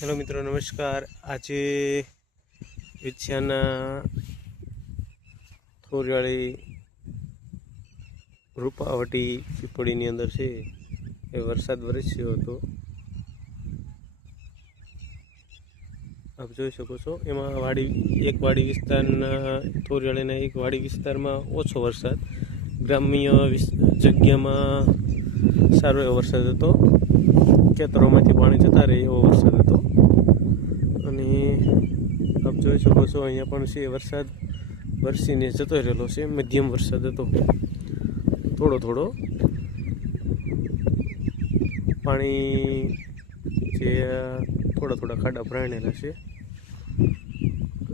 Hello मित्रों नमस्कार। आज विछयाना थोरियाળી રૂપાવટી પીપળીની અંદર છે એ વરસાદ વરસ્યો હતો। આપ જોઈ શકો છો એમાં એક વાડી વિસ્તારના થોરિયાળીના એક વાડી વિસ્તારમાં ઓછો વરસાદ, ગ્રામ્ય જગ્યામાં સારો એવો વરસાદ હતો। ખેતરોમાંથી પાણી જતા રહે એવો વરસાદ હતો। અને આપ જોઈ શકો છો અહીંયા પણ છે વરસાદ વરસીને જતો રહેલો છે। મધ્યમ વરસાદ હતો, થોડો થોડો પાણી જે થોડા થોડા ખાડા ભરાણેલા છે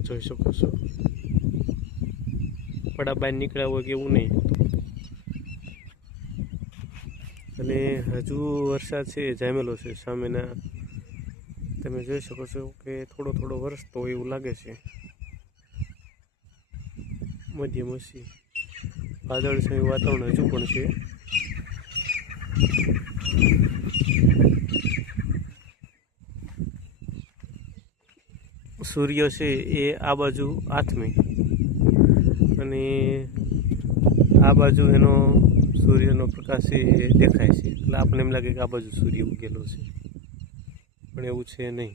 જોઈ શકો છો। પડા બહાર નીકળ્યા હોય કે એવું નહીં। અને હજુ વરસાદ છે જામેલો છે સામેના તમે જોઈ શકો છો કે થોડો થોડો વરસતો હોય એવું લાગે છે। મધ્યમ હશે વાદળછાયું વાતાવરણ હજુ પણ છે। સૂર્ય છે એ આ બાજુ આથમે અને આ બાજુ એનો સૂર્યનો પ્રકાશ એ દેખાય છે, એટલે આપણને એમ લાગે કે આ બાજુ સૂર્ય ઉગેલો છે, પણ એવું છે નહીં।